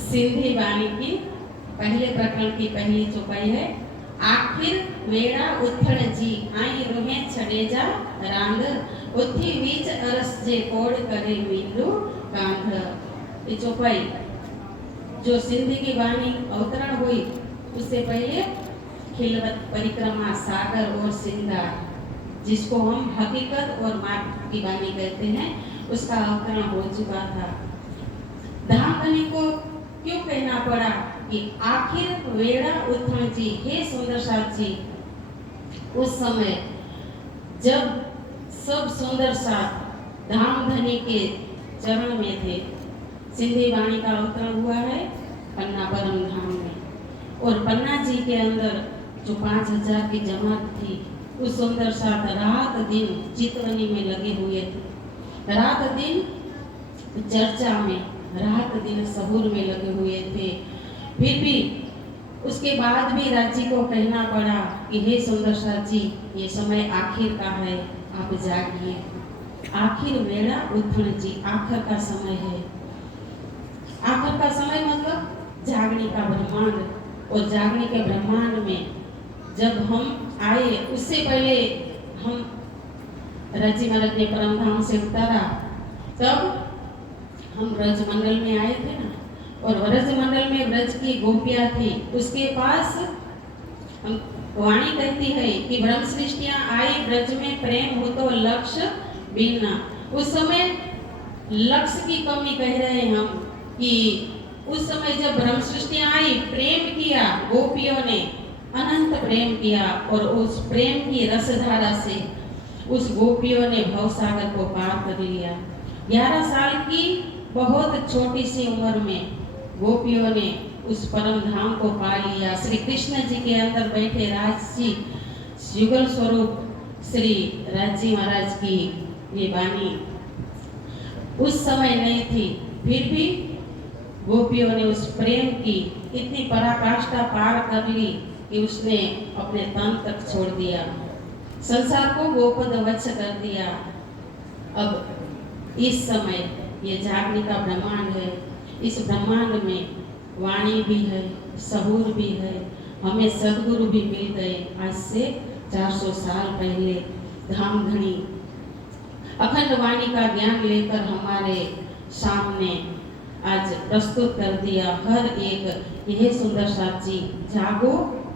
सिंधी वाणी की पहले प्रकरण की पहली चौपाई है। आखिर वेड़ा उथड़ जी आई रुहे छड़ेजा रांध उथी बीच अरस जे कोड करे मींदू कांध। ये चौपाई जो सिंधी की वाणी अवतरण हुई उससे पहले खिलवत परिक्रमा सागर और सिंगार जिसको हम हकीकत और मार्ग की वाणी कहते हैं उसका अवतरण हो चुका था। धामधनी को क्यों कहना पड़ा कि आखिर वेड़ा उथण जी, हे सुंदर साथ जी, उस समय जब सब सुंदर साथ धामधनी के चरण में थे। सिंधी वाणी का अवतरण हुआ है पन्ना परम धाम में और पन्ना जी के अंदर जो 5000 की जमात थी उस सुंदर साथ रात दिन चितवनी में लगे हुए थे, रात दिन चर्चा में, रात दिन सहूर में लगे हुए थे। फिर भी उसके बाद भी राज्य को कहना पड़ा कि हे सुंदर साथ जी, ये समय आखिर का है, आप जागिए। आखिर वेड़ा उठण जी, आखिर का समय है। आखिर का समय मतलब जागने का ब्रह्मांड, और जागने के ब्रह्मांड में जब हम आए उससे पहले हम राज्य महाराज ने परम धाम से उतारा, तब हम ब्रज मंडल में आए थे ना, और ब्रज मंडल में ब्रज की गोपियां थी, उसके पास हम वाणी कहती है कि ब्रह्म सृष्टियां आई ब्रज में प्रेम हो तो लक्ष्य बिना। उस समय लक्ष्य की कमी कह रहे हैं हम कि उस समय जब ब्रह्म सृष्टियां आई प्रेम किया, गोपियों ने अनंत प्रेम किया और उस प्रेम की रसधारा से उस गोपियों ने भवसागर को पार कर लिया। 11 साल की बहुत छोटी सी उम्र में गोपियों ने उस परम धाम को पा लिया। श्री कृष्ण जी के अंदर बैठे राजसी युगल स्वरूप श्री राजी महाराज की ये वाणी उस समय नहीं थी, फिर भी गोपियों ने उस प्रेम की इतनी पराकाष्ठा पार कर ली कि उसने अपने तन तक छोड़ दिया, संसार को गोपद वच्छ कर दिया। अब इस समय ये जागने का ब्रह्मांड है, इस ब्रह्मांड में वाणी भी है, सहूर भी है, हमें सदगुरु भी मिल गए। आज से 400 साल पहले धामधनी अखंड वाणी का ज्ञान लेकर हमारे सामने आज प्रस्तुत कर दिया। हर एक यह सुंदर साथी जागो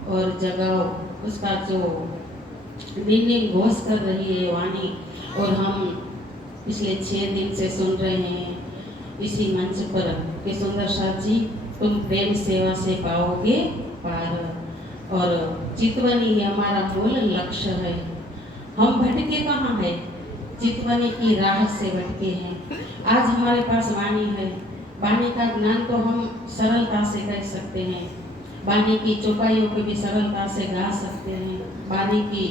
और जगाओ, उसका जो मीनिंग घोष कर रही है वाणी, और हम पिछले 6 दिन से सुन रहे हैं इसी मंच पर कि सुंदर साथी तुम प्रेम सेवा से पाओगे पार, और चितवनी ही हमारा मूल लक्ष्य है। हम भटके कहाँ है? चितवनी की राह से भटके हैं। आज हमारे पास वाणी है, वाणी का ज्ञान तो हम सरलता से कर सकते हैं, वाणी की चौपाइयों को भी सरलता से गा सकते हैं, वाणी की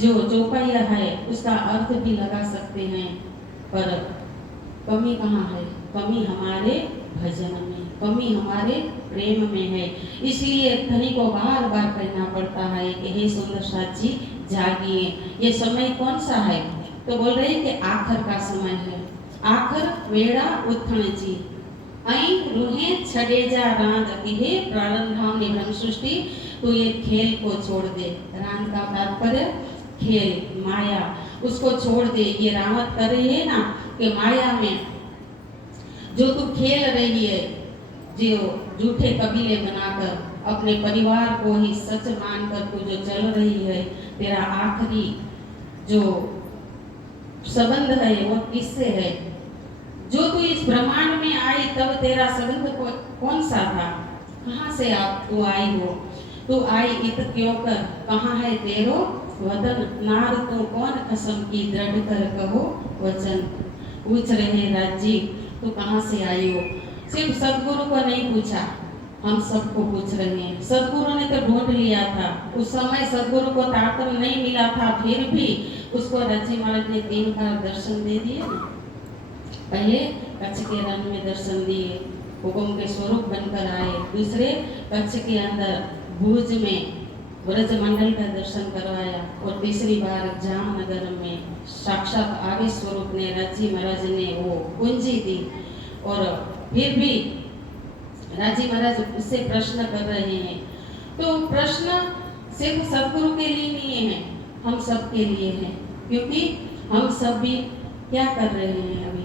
जो चौपाइयाँ है उसका अर्थ भी लगा सकते हैं, पर कमी कहाँ है? कमी हमारे भजन में, कमी हमारे प्रेम में है। इसलिए धनी को बार बार कहना पड़ता है कि हे सुंदर साथी जागिए। ये समय कौन सा है? तो बोल रहे हैं कि आखिर का समय है। आखिर वेड़ा उठण जी आई रूहे छड़ेजा रांध, हे प्रारंभ धाम ने ब्रह्म सृष्टि तो ये खेल को छोड़ दे। रांध का तात्पर्य खेल, माया, उसको छोड़ दे। ये रावत कर रही है ना कि माया में जो तू खेल रही है, जो झूठे कबीले बनाकर अपने परिवार को ही सच मानकर तू जो चल रही है, तेरा आखिरी जो संबंध है वो किससे है? जो तू इस ब्रह्मांड में आई तब तेरा संबंध कौन सा था? कहाँ से आप तू आई हो? तू आई इत क्यों कर? कहाँ है तेरो वदन? नार तो कौन कसम की दृढ़ कर कहो वचन। पूछ रहे राज्य तू कहाँ से आई हो? सिर्फ सदगुरु को नहीं पूछा, हम सबको पूछ रहे हैं। सदगुरु ने तो ढूंढ लिया था, उस समय सदगुरु को ताकत नहीं मिला था, फिर भी उसको राज्य महाराज ने 3 बार दर्शन दे दिए ना। पहले कच्छ के रण में दर्शन दिए, हुकुम के स्वरूप बनकर आए। दूसरे कच्छ के अंदर भुज में ब्रज मंडल का दर्शन करवाया, और तीसरी बार जामनगर में साक्षात आगे स्वरूप ने राज्य महाराज ने वो कुंजी दी, और फिर भी राजी महाराज उससे प्रश्न कर रहे हैं। तो प्रश्न सिर्फ सदगुरु के लिए नहीं है, हम सब के लिए है, क्योंकि हम सब भी क्या कर रहे हैं अभी,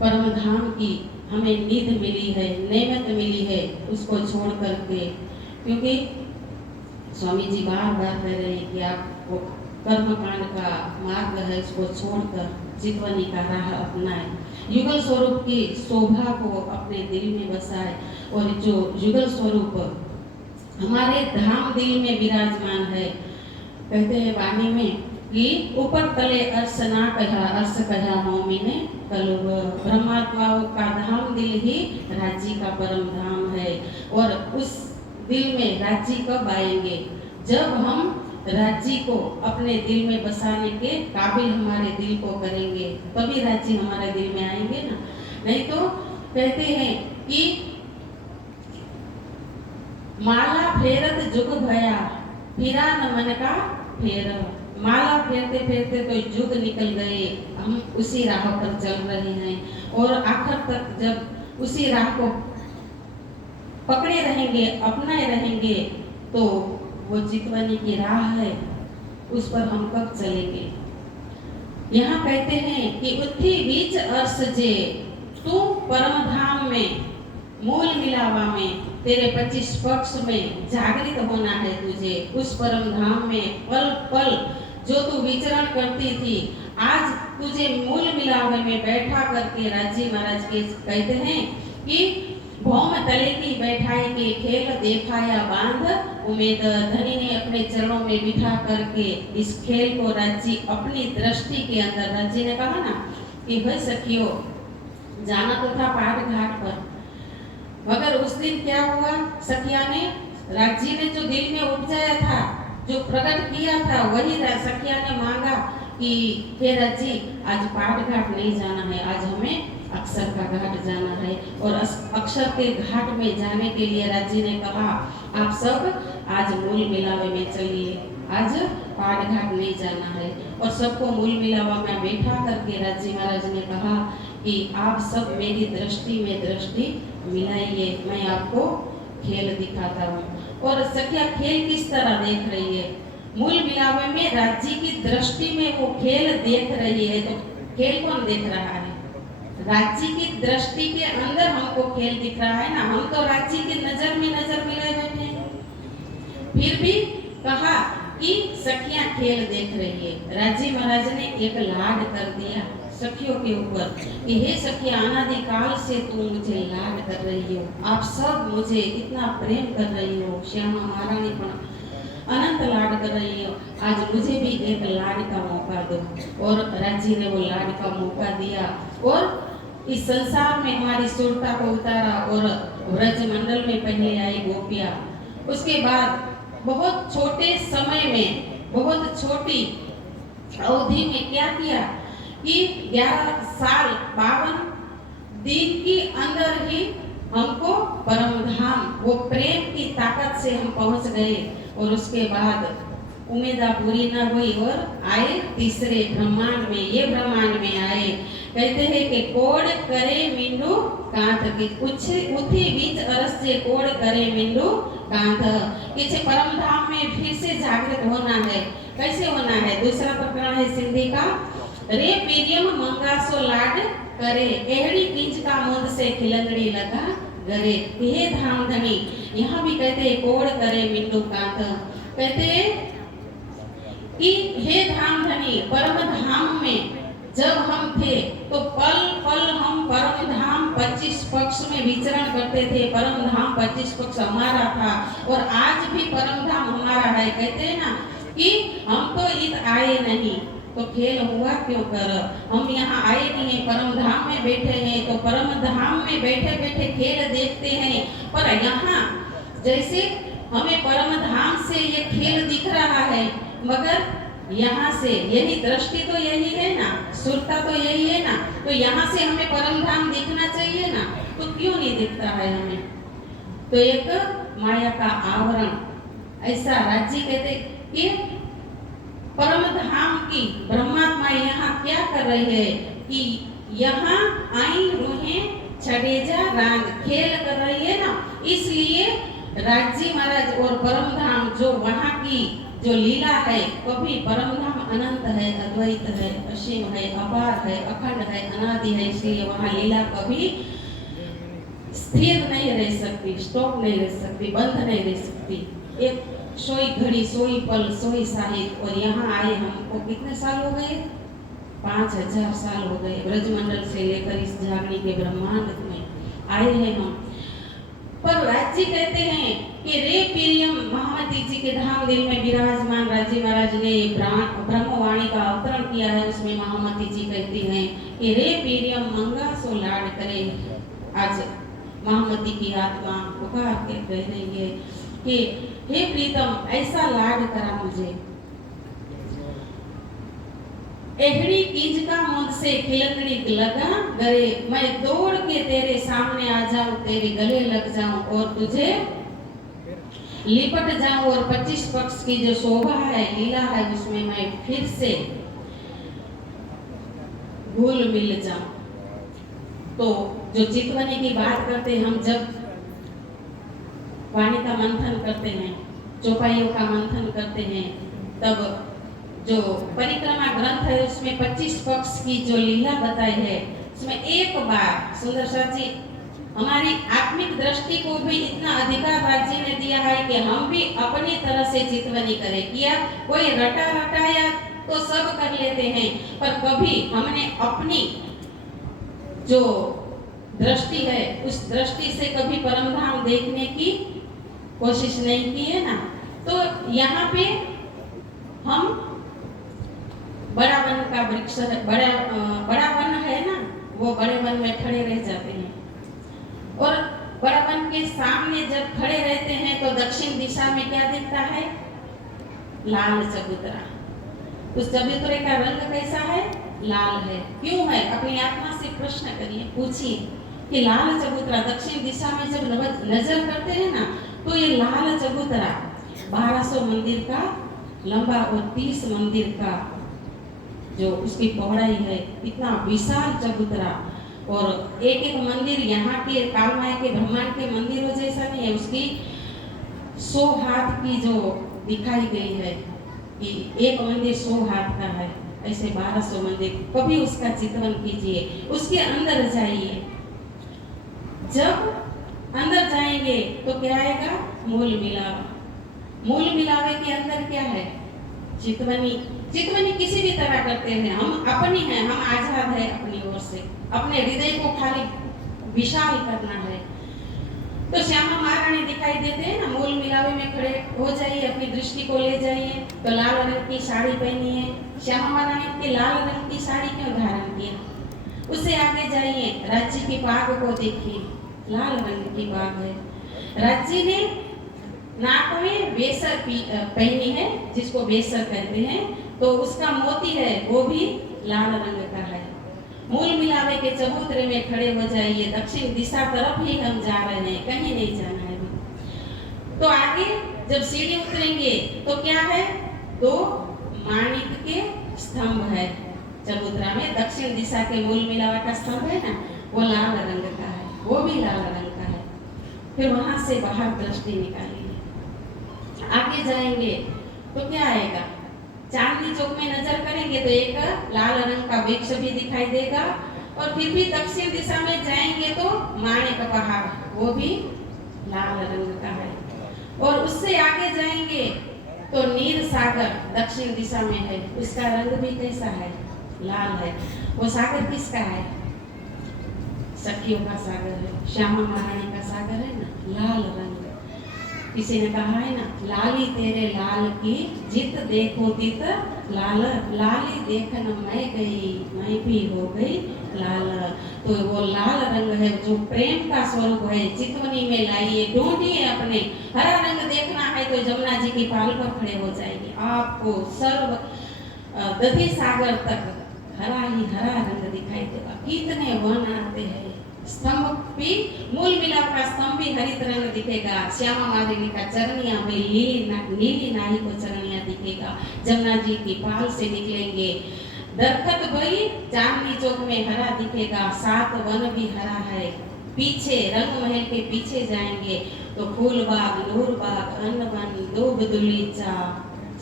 परम धाम की हमें नींद मिली है, नेमत मिली है, उसको छोड़ करके, क्योंकि स्वामी जी बार बार कह रहे हैं कि आप वो कर्मकांड का मार्ग है उसको छोड़कर चितवनी का राह अपनाए, युगल स्वरूप की शोभा को अपने दिल में बसाए, और जो युगल स्वरूप हमारे धाम दिल में विराजमान है। कहते हैं वाणी में कि ऊपर तले अर्श ना कहा, अर्श कहा मौमी ने कलुग, ब्रह्मात्माओं का धाम दिल ही राज्य का परम धाम है। और उस दिल में राज्य कब आएंगे, जब हम राज्य को अपने दिल में बसाने के काबिल हमारे दिल को करेंगे, तभी राज्य हमारे दिल में आएंगे ना। नहीं तो कहते हैं कि माला फेरत जुग भया, फिरा न मन का फेर। माला फेरते फेरते तो जुग निकल गए, हम उसी राह पर चल रहे हैं, और आखिर तक जब उसी राह को पकड़े रहेंगे, अपनाए रहेंगे, तो वो चितवनी की राह है, उस पर हम कब चलेंगे। यहाँ कहते हैं कि उठी बीच अर्श जे, तू परम धाम में मूल मिलावा में, तेरे 25 पक्ष में जागृत होना है तुझे, उस परम धाम में पल पल जो तू विचरण करती थी, आज तुझे मूल मिलावे में बैठा करके राजी महाराज के कहते हैं कि भौम तले की बैठाई के खेल देखाया बांध, उम्मीद धनी ने अपने चरणों में बिठा करके इस खेल को राज्य अपनी दृष्टि के अंदर, राज्य ने कहा ना कि भाई सखियों जाना तो था पहाड़ घाट पर, मगर उस दिन क्या हुआ, सखिया ने राज्य ने जो दिल में उपजाया था, जो प्रकट किया था, वही सखिया ने मांगा कि हे राज्य आज पहाड़ घाट नहीं जाना है, आज हमें अक्षर का घाट जाना है। और अक्षर के घाट में जाने के लिए राज्य ने कहा आप सब आज मूल मिलावे में चलिए, आज पहाड़ घाट नहीं जाना है। और सबको मूल मिलावा में बैठा करके राज्य महाराज ने कहा कि आप सब मेरी दृष्टि में दृष्टि मिलाइए, मैं आपको खेल दिखाता हूँ। और सखिया खेल किस तरह देख रही है, मूल मिलावे में राज्य की दृष्टि में वो खेल देख रही है। तो खेल कौन देख रहा है, राज्य की दृष्टि के अंदर हमको खेल दिख रहा है ना, हम तो राज्य की नजर में नजर मिलाए बैठे हैं। फिर भी कहा कि सखियां खेल देख रही है। राज्य महाराज ने एक लाड कर दिया सखियों के ऊपर कि हे सखिया अनादिकाल से तुम मुझे लाड कर रही हो, आप सब मुझे इतना प्रेम कर रही हो, श्यामा महारानी पण अनंत लाड कर रही हो, आज मुझे भी एक लाड का मौका दो। और राज्य ने वो लाड का मौका दिया और इस संसार में हमारी सुरता को उतारा। और व्रज मंडल में पहले आई गोपियां, उसके बाद बहुत छोटे समय में, बहुत छोटी अवधि में क्या किया कि 11 साल 52 दिन के अंदर ही हमको परम धाम, वो प्रेम की ताकत से हम पहुंच गए। और उसके बाद उम्मीद पूरी न हुई और आए तीसरे ब्रह्मांड में, ये ब्रह्मांड में आए। कहते हैं कि कोड़ करे मिंडू कांध की कुछ उठी बीच अरस से कोड़ करे मिंडू कांध, कि परम धाम में फिर से जागृत होना है। कैसे होना है, दूसरा प्रकरण है सिंधी का, रे पीरियम मंगासो लाड करे, एहड़ी पिंच का मुंद से खिलंगड़ी लगा गरे, हे धाम धनी। यहाँ भी कहते हैं कोड़ करे मिंडू कांध, कहते हैं कि हे धाम धनी, परम धाम में जब हम थे तो पल पल हम परम धाम 25 पक्ष में विचरण करते थे, परम धाम 25 पक्ष हमारा था और आज भी परम धाम हमारा है। कहते हैं ना कि हम तो इत आए नहीं तो खेल हुआ क्यों कर, हम यहाँ आए नहीं है, परम धाम में बैठे हैं तो परम धाम में बैठे बैठे खेल देखते हैं। पर यहाँ जैसे हमें परम धाम से ये खेल दिख रहा है, मगर यहाँ से यही दृष्टि तो यही है ना, सुरता तो यही है ना, तो यहाँ से हमें परम धाम दिखना चाहिए ना, तो क्यों नहीं दिखता है हमें। तो एक माया का आवरण, ऐसा राज्य कहते कि परम धाम की ब्रह्मात्मा यहाँ क्या कर रही है कि यहाँ आई रूहें छडेजा रांग खेल कर रही है ना, इसलिए राजी महाराज और परमधाम जो वहाँ की जो लीला है, कभी परमधाम अनंत है, अद्वैत है, असीम है, अपार है, अखंड है, अनादि है, इसलिए वहाँ लीला कभी स्थिर नहीं रह सकती, स्टॉप नहीं रह सकती, बंद नहीं रह सकती। एक सोई घड़ी, सोई पल, सोई साहित्य। और यहाँ आए हमको कितने साल हो गए? 5000 साल हो गए। ब्रजमंडल से लेकर इस झागनी के ब्रह्मांड में आए हैं हम। पर राज्य कहते हैं कि रे प्रियम महामती जी के धाम दिल में विराजमान राज्य महाराज ने ब्रह्मवाणी का अवतरण किया है। उसमें महामती जी कहती हैं कि रे प्रियम मंगा सो लाड करे। आज महामती की आत्मा पुकार के कह रही है कि हे प्रीतम ऐसा लाड करा मुझे। एहड़ी कीज का मुझसे खिलंगड़ी लगा गए, मैं दौड़ के तेरे सामने आ जाऊं, तेरे गले लग जाऊं और तुझे लिपट जाऊं और 25 पक्ष की जो शोभा है, लीला है, उसमें मैं फिर से घुल मिल जाऊं। तो जो चितवनी की बात करते हैं, हम जब वाणी का मंथन करते हैं, चौपाइयों का मंथन करते हैं, तब जो परिक्रमा ग्रंथ है उसमें 25 पक्ष की जो लीला बताई है, उसमें एक बार सुंदर सर जी हमारी आत्मिक दृष्टि को भी इतना अधिकार राज्य ने दिया है कि हम भी अपनी तरह से चितवनी करें। किया कोई रटा रटाया तो सब कर लेते हैं, पर कभी हमने अपनी जो दृष्टि है उस दृष्टि से कभी परमधाम देखने की कोशिश नहीं की है ना। तो यहाँ पे हम बड़ा वन का वृक्ष है, बड़ा वन है ना, वो बड़े वन में खड़े रह जाते हैं। और बड़ा वन के सामने जब खड़े रहते हैं तो दक्षिण दिशा में क्या दिखता है? लाल चबूतरा। उस चबूतरे का रंग कैसा है? लाल है। क्यों है? अपनी आत्मा से प्रश्न करिए, पूछिए कि लाल चबूतरा दक्षिण दिशा में जब नजर करते हैं ना, तो ये लाल चबूतरा 1200 मंदिर का लंबा और 30 मंदिर का जो उसकी पौड़ाई है, इतना विशाल चबूतरा। और एक एक मंदिर यहाँ के कालमाई के ब्रह्मांड के मंदिरों जैसा नहीं है, उसकी 100 हाथ की जो दिखाई गई है कि एक मंदिर 100 हाथ का है, ऐसे 1200 मंदिर। कभी उसका चित्रण कीजिए, उसके अंदर जाइए। जब अंदर जाएंगे तो क्या आएगा? मूल मिलावा। मूल मिलावे के अंदर क्या है? चितवनी। चितवनी किसी भी तरह करते हैं, हम अपनी हैं, हम आजाद है अपनी ओर से, अपने हृदय को खाली विशाल करना है। तो श्यामा महारानी दिखाई देते हैं ना, मूल मिलावे में खड़े हो जाइए, अपनी दृष्टि को ले जाइए। तो लाल रंग की साड़ी पहनी है श्यामा महारानी के, लाल रंग की साड़ी क्यों धारण किया? उससे आगे जाइए, राज्य की पाग को देखिए, लाल रंग की पाग है। राज्य ने नाक में बेसर पहनी है, जिसको बेसर कहते हैं, तो उसका मोती है वो भी लाल रंग का है। मूल मिलावे के चबूतरे में खड़े हो जाइए, दक्षिण दिशा तरफ ही हम जा रहे हैं, कहीं नहीं जाना है। तो आगे जब सीढ़ी उतरेंगे तो क्या है? 2 माणिक के स्तंभ है चबूतरा में। दक्षिण दिशा के मूल मिलावा का स्तंभ है ना, वो लाल रंग का है, वो भी लाल रंग का है। फिर वहां से बाहर दृष्टि निकालेंगे, आगे जाएंगे तो क्या आएगा? चांदनी चौक में नजर करेंगे तो एक लाल रंग का वृक्ष भी दिखाई देगा। और फिर भी दक्षिण दिशा में जाएंगे तो माणिक पहाड़, वो भी लाल रंग का है। और उससे आगे जाएंगे तो नीर सागर दक्षिण दिशा में है, उसका रंग भी कैसा है? लाल है। वो सागर किसका है? सखियों का सागर है, श्यामा महारानी का सागर है ना, लाल रंग। किसी ने कहा है ना, लाली तेरे लाल की जित देखो तित लाल, लाली देखन मैं गई, मैं भी हो गई लाल। तो वो लाल रंग है जो प्रेम का स्वरूप है, चितवनी में लाइए, ढूंढिए अपने। हरा रंग देखना है तो जमुना जी की पाल पर खड़े हो जाएगी, आपको सर्व दधी सागर तक हरा ही हरा रंग दिखाई देगा। कितने वन आते हैं, स्तंभ भी मूल मिलाप का स्तंभ भी हरित रंग दिखेगा। श्यामा महारानी का चरणिया में नीली नाई को चरणिया दिखेगा। जमुना जी की पाल से निकलेंगे, दरखत भाई चांदनी चौक में हरा दिखेगा, 7 वन भी हरा है। पीछे रंग महल के पीछे जाएंगे तो फूल बाग, नूर बाग, अन्न वन, दूब दुलीचा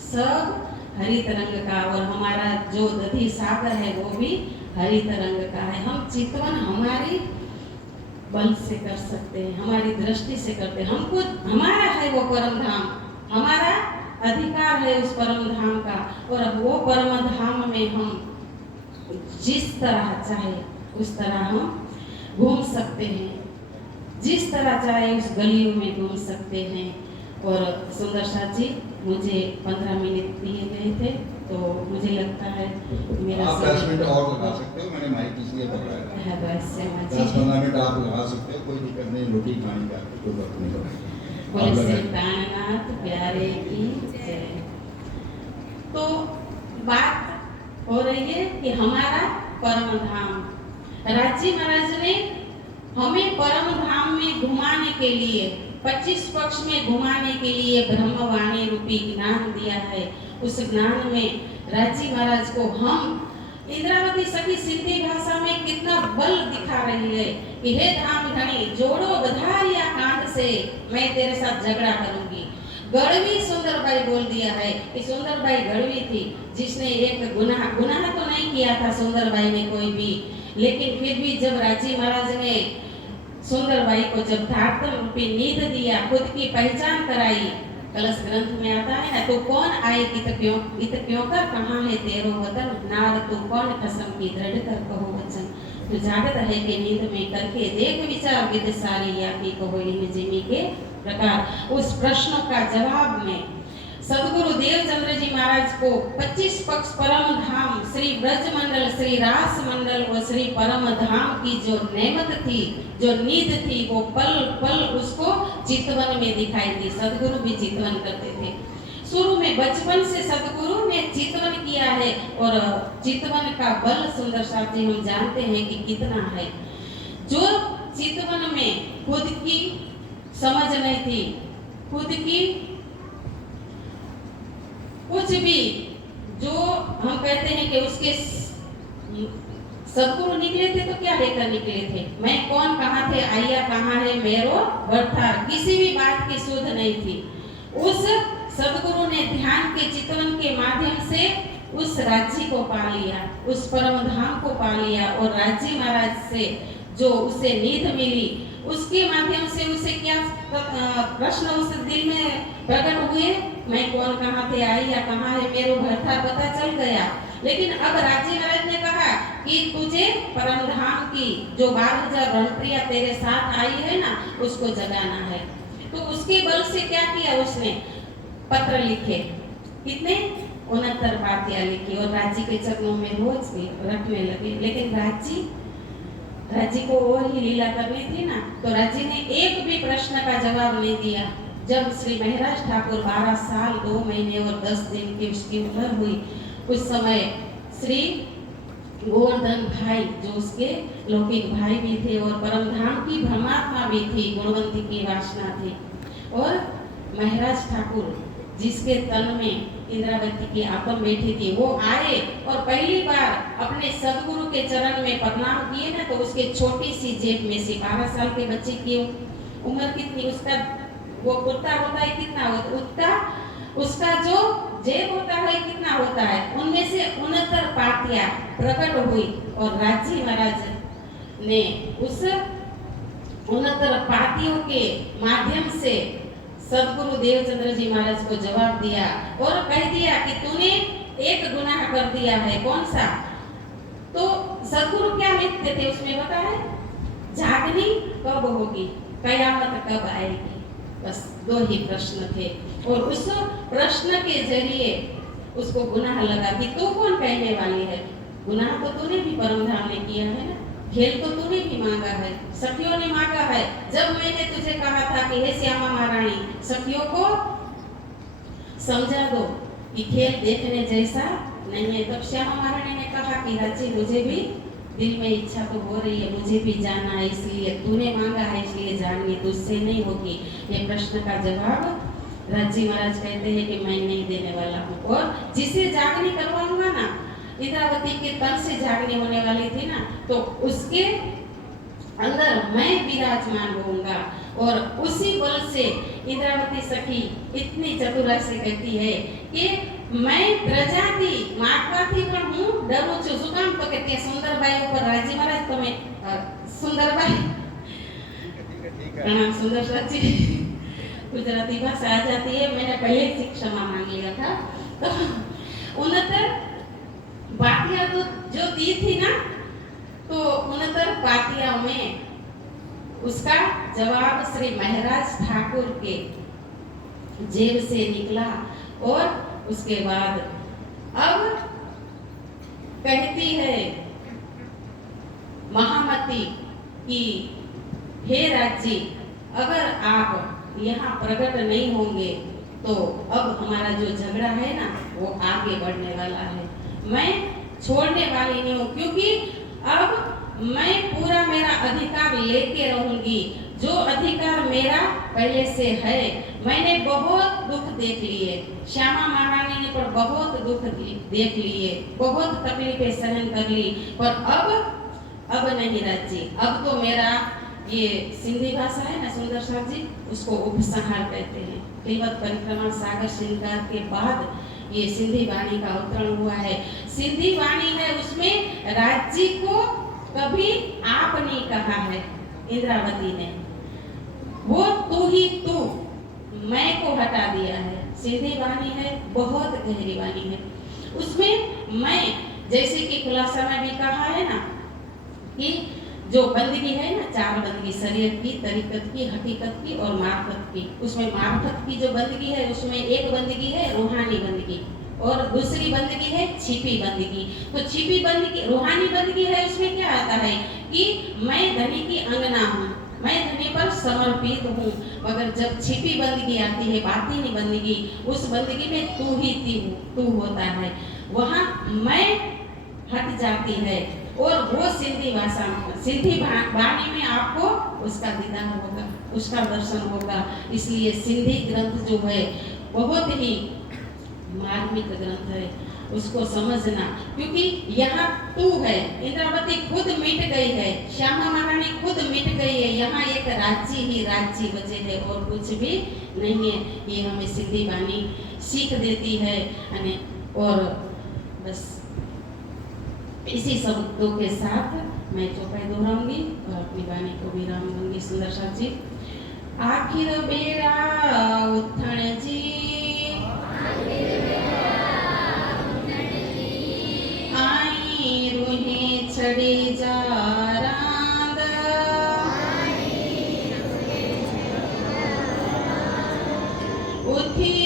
सब हरित रंग का, और हमारा जो दधी सागर है वो भी हरित रंग का है। हम चितवन हमारी बल से कर सकते हैं, हमारी दृष्टि से करते हैं। हमको हमारा है वो परम धाम, हमारा अधिकार है उस परम धाम का, और वो परम धाम में हम जिस तरह चाहे उस तरह हम घूम सकते हैं, जिस तरह चाहे उस गलियों में घूम सकते हैं। और सुंदर साथ जी मुझे 15 मिनट दिए गए थे, तो मुझे लगता है मेरा आप 10 मिनट और लगा सकते हो, मैंने माइक इसलिए पकड़ा है। 10-15 मिनट आप लगा सकते हो, कोई दिक्कत नहीं, रोटी खाने का कोई बात नहीं। बोले श्री प्राणनाथ प्यारे की जय। तो बात हो रही है कि हमारा परम धाम, राजी महाराज ने हमें परम धाम में घुमाने के लिए 25 पक्ष में घुमाने के लिए ब्रह्मवाणी रूपी ज्ञान दिया है। उस ज्ञान में राजी महाराज को हम इंद्रावती सखी सिंधी भाषा में कितना बल दिखा रही है कि हे धाम धनी जोड़ो बधारिया कांध से, मैं तेरे साथ झगड़ा करूंगी। गढ़वी सुंदरबाई बोल दिया है कि सुंदरबाई गढ़वी थी, जिसने एक गुनाह तो नहीं किया था सुंदरबाई ने कोई भी, लेकिन फिर भी जब राजी महाराज ने सुंदरबाई को जब धार्तम रूपी नींद दिया, खुद की पहचान कराई, कलश ग्रंथ में आता है ना, तो कौन आए इत क्यों कर कहाँ है तेरो वतन, नार तू कौन कसम की दृढ़ कर कहो वचन। तो जागत है कि नींद में करके देख विचार विद सारी या की कहो इन जिमी के प्रकार। उस प्रश्नों का जवाब में सदगुरु देवचंद्र जी महाराज को 25 पक्ष परम धाम, श्री ब्रज मंडल, श्री रास मंडल और श्री परम धाम की जो नेमत थी, जो नींद थी, वो पल पल उसको चितवन में दिखाई दी। सदगुरु भी चितवन करते थे। शुरू में बचपन से सदगुरु ने चितवन किया है, और चितवन का बल सुंदर साथ जी हम जानते हैं कि कितना है। जो चितवन में खुद की समझ नहीं थी, खुद की कुछ भी, जो हम कहते हैं कि उसके सदगुरु निकले थे तो क्या लेकर निकले थे, मैं कौन कहाँ थे, आया कहाँ है मेरो वर्था, किसी भी बात की सुध नहीं थी। उस सदगुरु ने ध्यान के चितवन के माध्यम से उस राज्य को पा लिया, उस परम धाम को पा लिया, और राज्य महाराज से जो उसे नींद मिली, उसके माध्यम से उसे क्या प्रश्न उस दिल में प्रकट हुए, मैं कौन कहाँ थे, आई या कहाँ है मेरो भरथा, पता चल गया। लेकिन अब राजी महाराज ने कहा कि तुझे परम धाम की जो 12,000 रणप्रिया तेरे साथ आई है ना, उसको जगाना है। तो उसके बल से क्या किया, उसने पत्र लिखे, कितने 69 पातियां लिखी, और राजी के चरणों में रोज रखने लगे। लेकिन राजी को और ही लीला करनी थी ना, तो राजी ने एक भी प्रश्न का जवाब नहीं दिया। जब श्री महाराज ठाकुर 12 साल 2 महीने और 10 दिन की उसकी उम्र हुई, उस समय श्री गोवर्धन भाई जो उसके लौकिक भाई भी थे और परम धाम की भ्रमात्मा भी थी, गुणवंती की वासना थी, और महाराज ठाकुर जिसके तन में इंद्रावती की आपन बैठी थी, वो आए और पहली बार अपने सदगुरु के चरण में प्रणाम किए ना, तो उसके छोटी सी जेब में से 12 साल के बच्चे की उम्र कितनी, उसका वो कुर्ता होता है कितना होता, उसका जो जेब होता है कितना होता है, उनमें से 69 पातियां प्रकट हुई, और राजी महाराज ने उस 69 पातियों के माध्यम से सदगुरु देवचंद्र जी महाराज को जवाब दिया और कह दिया कि तूने एक गुनाह कर दिया है। कौन सा? तो सदगुरु क्या लिखते थे उसमें पता है? जागनी कब होगी, कयामत कब आएगी, बस 2 ही प्रश्न थे। और उस प्रश्न के जरिए उसको गुनाह लगा कि तू कौन कहने वाली है, गुनाह तो तूने भी परम धाम ने किया है ना, खेल तो तूने भी मांगा है, सखियों ने मांगा है। जब मैंने तुझे कहा था कि हे श्यामा महारानी, सखियों को समझा दो कि खेल देखने जैसा नहीं है, तब श्यामा महारानी ने कहा कि राजी मुझे भी दिल में इच्छा तो हो रही है, मुझे भी जानना है, इसलिए तूने मांगा है, इसलिए जाननी तुझसे नहीं होगी। ये प्रश्न का जवाब राजी महाराज कहते हैं कि मैं नहीं देने वाला हूँ। और जिसे जागनी करवाऊंगा ना, इंद्रावती के तन से जागनी होने वाली थी ना, तो उसके अंदर मैं विराजमान होऊंगा। और उसी बल से इंद्रावती सखी इतनी चतुराई से कहती है कि मैं प्रजाति मातवा थी पण हूँ डरू છું શું કામ તો કે તે સુંદરબાઈ ઉપર રાજી મહારાજ તમે સુંદરબાઈ प्रणाम सुंदर साची गुजराती भाषा आ जाती है, मैंने पहले ही क्षमा मांग लिया था। तो उनतर पातिया तो जो दी थी ना, तो उनतर पातिया में उसका जवाब श्री महाराज ठाकुर के जेब से निकला। और उसके बाद अब कहती है महामती कि हे राज्य, अगर आप यहाँ प्रकट नहीं होंगे तो अब हमारा जो झगड़ा है ना वो आगे बढ़ने वाला है। मैं छोड़ने वाली नहीं हूँ, क्योंकि अब मैं पूरा मेरा अधिकार लेके रहूंगी। जो अधिकार मेरा पहले से है, मैंने बहुत दुख देख लिए, श्यामा महारानी ने पर बहुत दुख देख लिए, बहुत तकलीफें सहन कर ली, पर अब नहीं राज्य, अब तो मेरा ये सिंधी भाषा है ना सुंदर साहब जी, उसको उपसंहार कहते हैं। तिब्बत परिक्रमा सागर श्रृंगार के बाद ये सिंधी वाणी का अवतरण हुआ है। सिंधी वाणी है, उसमें राज्य को कभी आप नहीं कहा है इंद्रावती ने, वो तू ही तू, मैं को हटा दिया है। सिंधी वाणी है, बहुत गहरी वाणी है। उसमें मैं, जैसे कि खुलासा में भी कहा है ना कि जो बंदगी है ना, चार बंदगी, शरीयत की, तरीकत की, हकीकत की और मार्फत की। उसमें मार्फत की जो बंदगी है, उसमें एक बंदगी है रूहानी बंदगी और दूसरी बंदगी है छिपी बंदगी। तो छिपी बंदगी, रूहानी बंदगी है, उसमें क्या आता है कि मैं धनी की अंगना हूँ, मैं धनी पर समर्पित हूँ। मगर जब छिपी बंदगी आती है, बातिनी बंदगी, उस बंदगी में तू ही तू होता है, वहाँ मैं हट जाती है। और वो सिंधी भाषा, सिंधी वाणी में आपको उसका दीदार होगा, उसका दर्शन होगा। इसलिए सिंधी ग्रंथ जो है बहुत ही मार्मिक ग्रंथ है, उसको समझना। क्योंकि यहाँ तू है, इंद्रावती खुद मिट गई है, श्यामा महारानी खुद मिट गई है, यहाँ एक राज्य ही राज्य बचे है और कुछ भी नहीं है। ये हमें सिंधी वाणी सीख देती है। और बस इसी शब्दों के साथ मैं चौपाई दोहराऊंगी और अपनी वाणी को विराम दूंगी। सुंदर साहब जी, आखिर बेरा उथण जी, आई रूहे छड़ी जा रांद, उठी